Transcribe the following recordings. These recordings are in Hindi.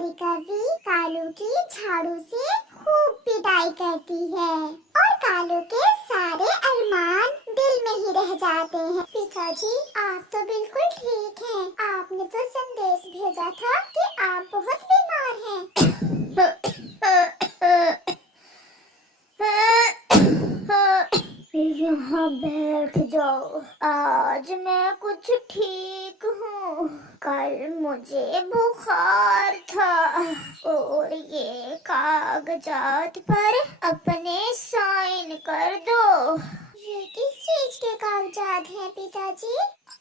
हमारी कवि कालू की झाड़ू से खूब पिटाई करती है और कालू के सारे अरमान दिल में ही रह जाते हैं। पिताजी, आप तो बिल्कुल ठीक हैं। आपने तो संदेश भेजा था कि आप बहुत बीमार हैं। यहाँ बैठ जाओ, आज मैं कुछ ठीक हूँ। कल मुझे बुखार था और ये कागजात पर अपने साइन कर दो। ये किस चीज के कागजात हैं पिताजी?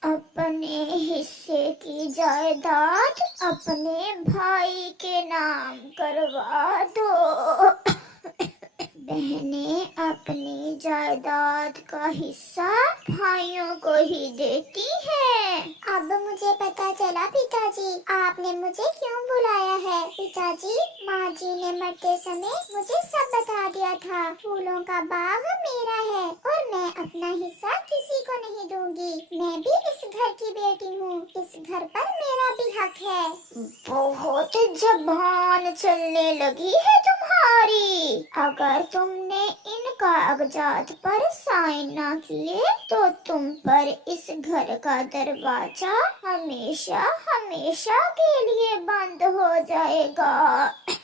अपने हिस्से की जायदाद अपने भाई के नाम करवा दो। बहनें अपनी जायदाद का हिस्सा भाइयों को ही देती हैं। अब मुझे पता चला पिताजी, आपने मुझे क्यों बुलाया है। पिताजी, माँ जी ने मरते समय मुझे सब बता दिया था। फूलों का बाग मेरा है और मैं अपना हिस्सा किसी को नहीं दूंगी। मैं भी इस घर की बेटी हूँ, इस घर पर मेरा भी हक है। बहुत जबान चलने लगी है तुम्हारी। अगर तुमने इन कागजात पर साइन ना किए तो तुम पर इस घर का दरवाजा हमेशा हमेशा के लिए बंद हो जाएगा।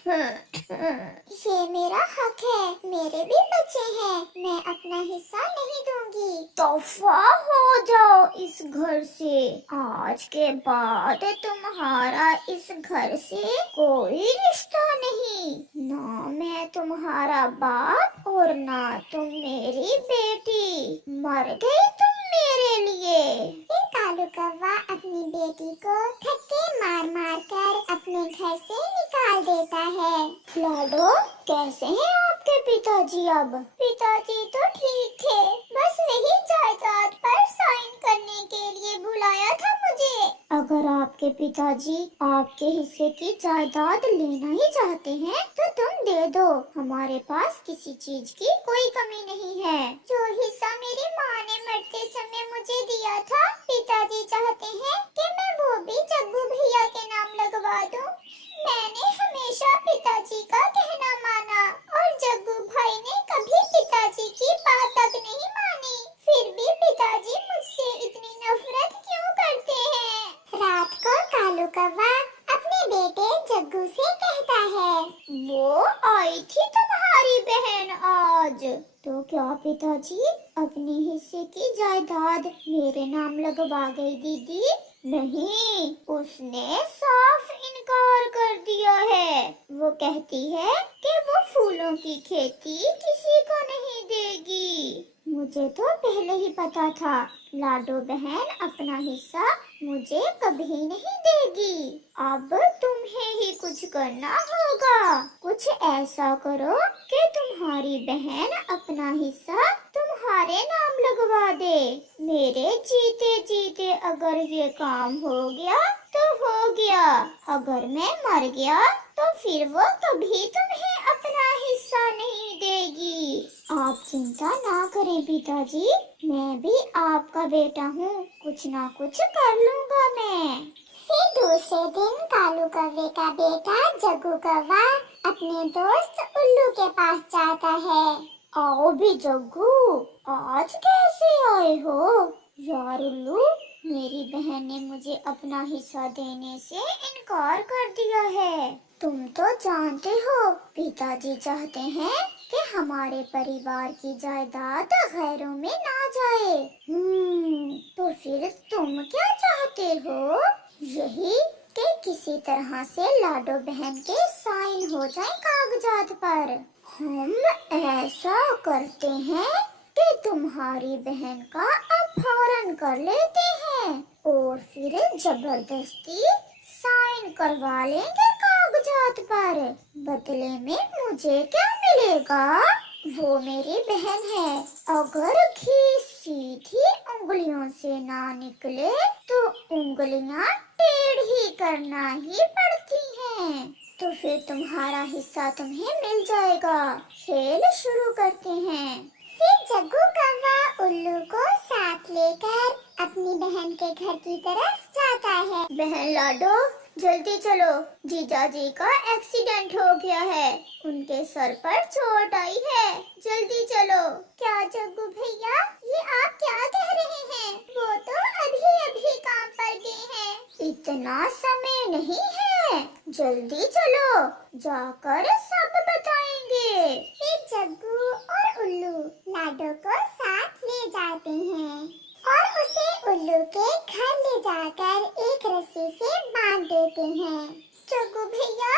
ये मेरा हक है, मेरे भी बच्चे हैं, मैं अपना हिस्सा नहीं दूंगी। तौफा हो जाओ इस घर से। आज के बाद तुम्हारा इस घर से कोई रिश्ता नहीं। ना मैं तुम्हारा बाप और ना तुम मेरी बेटी। मर गई तुम मेरे लिए। फिर कालू कौवा अपनी बेटी को धक्के मार मार कर अपने घर से निकाल देता है। लाडो, कैसे हैं आपके पिताजी अब? पिताजी तो ठीक थे, बस वही जायदाद पर साइन करने के लिए बुलाया था मुझे। अगर आपके पिताजी आपके हिस्से की जायदाद लेना ही चाहते हैं तो तुम दे दो। हमारे पास किसी चीज की कोई कमी नहीं है। जो हिस्सा मेरी माँ ने मरते समय मुझे दिया था, पिताजी चाहते हैं कि मैं वो भी जग्गू भैया के नाम लगवा दूं। मैंने हमेशा पिताजी का कहना माना और जग्गू भाई ने कभी पिताजी की बात तक नहीं मानी। फिर भी पिताजी मुझसे इतनी नफरत क्यों करते हैं? रात को कालू कौवा अपने बेटे जग्गू से कहता है, वो आई थी तुम्हारी बहन आज। तो क्या पिताजी अपने हिस्से की जायदाद मेरे नाम लगवा गई दीदी? नहीं, उसने साफ इनकार कर दिया है। वो कहती है कि वो फूलों की खेती किसी को नहीं देगी। मुझे तो पहले ही पता था लाडो बहन अपना हिस्सा मुझे कभी नहीं देगी। अब तुम्हें ही कुछ करना होगा। कुछ ऐसा करो कि तुम्हारी बहन अपना हिस्सा तुम्हारे नाम लगवा दे। मेरे जीते जीते अगर ये काम हो गया तो हो गया। अगर मैं मर गया तो फिर वो कभी तुम्हें अपना हिस्सा नहीं देगी। आप चिंता ना करें पिताजी, मैं भी आपका बेटा हूँ, कुछ ना कुछ कर लूँगा मैं। फिर दूसरे दिन कालू कौवे का बेटा जग्गू कौवा अपने दोस्त उल्लू के पास जाता है। आओ भी जग्गू, आज कैसे आए हो? यार उल्लू, मेरी बहन ने मुझे अपना हिस्सा देने से इनकार कर दिया है। तुम तो जानते हो पिताजी चाहते हैं कि हमारे परिवार की जायदाद गैरों में ना जाए। तो फिर तुम क्या चाहते हो? यही कि किसी तरह से लाडो बहन के साइन हो जाए कागजात पर। हम ऐसा करते हैं कि तुम्हारी बहन का अपहरण कर लेते हैं और फिर जबरदस्ती साइन करवा लेंगे कागजात पर। बदले में मुझे क्या मिलेगा? वो मेरी बहन है, अगर घी सीधी उंगलियों से ना निकले तो उंगलियां टेढ़ी करना ही पड़ती हैं। तो फिर तुम्हारा हिस्सा तुम्हें मिल जाएगा। खेल शुरू करते हैं। फिर जग्गू कौवा उल्लू को साथ लेकर अपनी बहन के घर की तरफ जाता है। बहन लाडो, जल्दी चलो, जीजा जी का एक्सीडेंट हो गया है, उनके सर पर चोट आई है, जल्दी चलो। क्या जग्गू भैया, ये आप क्या कह रहे हैं? वो तो अभी अभी काम पर गए हैं। इतना समय नहीं है, जल्दी चलो, जाकर सब बताएंगे। फिर जग्गू और उल्लू लाडो को साथ ले जाते हैं और उसे उल्लू के घर ले जाकर एक रस्सी से बांध देते हैं। जग्गू भैया,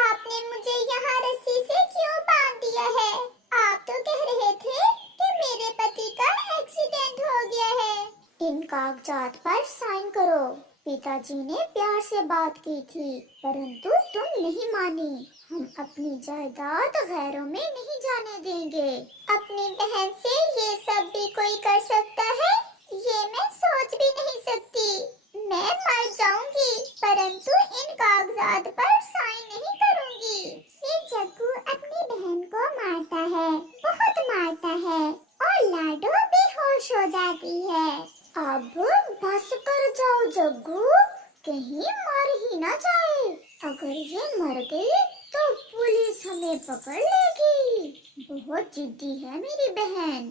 आपने मुझे यहाँ रस्सी से क्यों बांध दिया है? आप तो कह रहे थे कि मेरे पति का एक्सीडेंट हो गया है। इन कागजात पर साइन करो। पिताजी ने प्यार से बात की थी, परंतु तुम नहीं मानी। हम अपनी जायदाद गैरों में नहीं जाने देंगे। अपनी बहन से ये सब भी कोई कर सकता है? ये मैं सोच भी नहीं सकती। मैं मर जाऊंगी, परंतु इन कागजात पर साइन नहीं करूंगी। फिर जग्गू अपनी बहन को मारता है, बहुत मारता है, और लाडो बेहोश हो जाती है। अब बस कर जाओ जग्गू, कहीं मर ही ना जाए। अगर ये मर गई तो पुलिस हमें पकड़ लेगी। बहुत जिद्दी है मेरी बहन,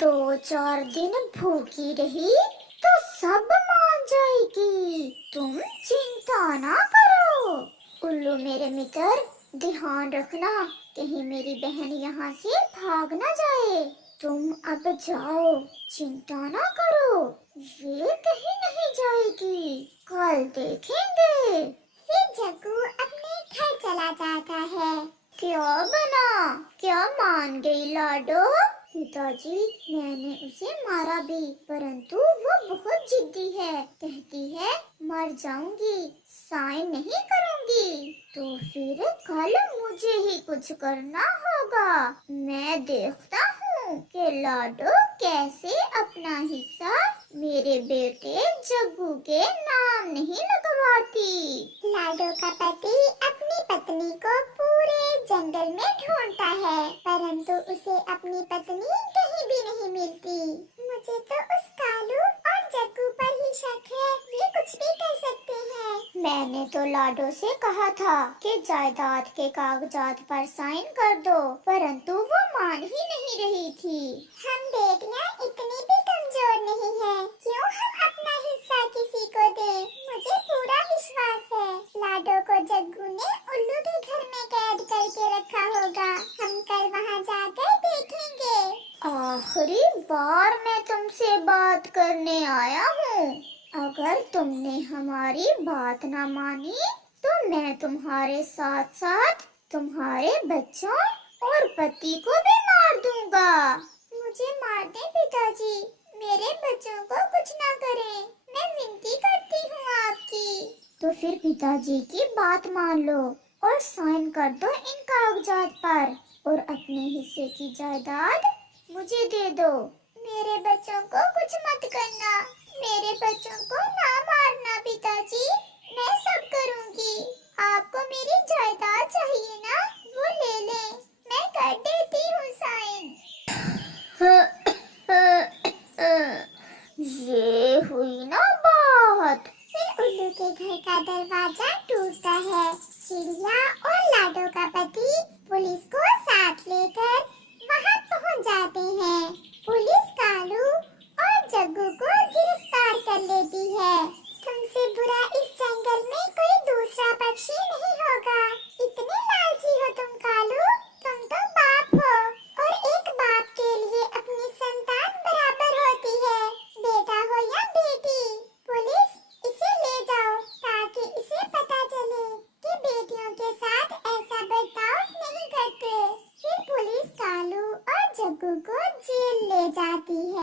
2-4 दिन भूखी रही तो सब मान जाएगी। तुम चिंता ना करो। उल्लू मेरे मित्र, ध्यान रखना कहीं मेरी बहन यहाँ से भाग ना जाए। तुम अब जाओ, चिंता ना करो, ये कहीं नहीं जाएगी, कल देखेंगे। फिर जग्गू अपने घर चला जाता है। क्या बना, क्या मान गई लाडो? पिताजी, मैंने उसे मारा भी, परंतु वो बहुत जिद्दी है, कहती है मर जाऊंगी, साइन नहीं करूंगी। तो फिर कल मुझे ही कुछ करना होगा। मैं देखता हूँ कि लाडो कैसे अपना हिस्सा मेरे बेटे जग्गू के नाम नहीं लगवाती। लाडो का पति अपनी पत्नी को पूरे जंगल में ढूंढता है, परंतु उसे अपनी पत्नी कहीं भी नहीं मिलती। मुझे तो उस कालू और जग्गू पर ही शक है, वे कुछ भी कर सकते हैं। मैंने तो लाडो से कहा था कि जायदाद के कागजात पर साइन कर दो, परंतु वो मान ही नहीं रही थी। हम बेटियां इतनी भी कमजोर नहीं है, क्यों हम अपना हिस्सा किसी को दें? मुझे पूरा विश्वास है लाडो को जग्गू ने उल्लू के घर में कैद करके रखा होगा। हम कल वहाँ जाकर देखेंगे। आखिरी बार मैं तुमसे बात करने आया हूँ। अगर तुमने हमारी बात ना मानी तो मैं तुम्हारे साथ साथ तुम्हारे बच्चों और पति को भी मार दूंगा। मुझे मार दें पिताजी, मेरे बच्चों को कुछ ना करें, मैं विनती करती हूँ आपकी। तो फिर पिताजी की बात मान लो और साइन कर दो इन कागजात पर, और अपने हिस्से की जायदाद मुझे दे दो। मेरे बच्चों को कुछ मत करना, मेरे बच्चों को ना मारना पिताजी, मैं सब करूँगी। आपको मेरी जायदाद चाहिए ना, वो ले लें, मैं कर देती हूँ साइन। ये हुई ना बात। फिर उल्लू के घर का दरवाजा टूटता है। चिड़िया और लाडो का पति पुलिस को साथ लेकर वहाँ पहुँच जाते हैं। पुलिस कालू और जग्गू को गिरफ्तार कर लेती है। तुमसे बुरा इस जंगल में कोई दूसरा पक्षी नहीं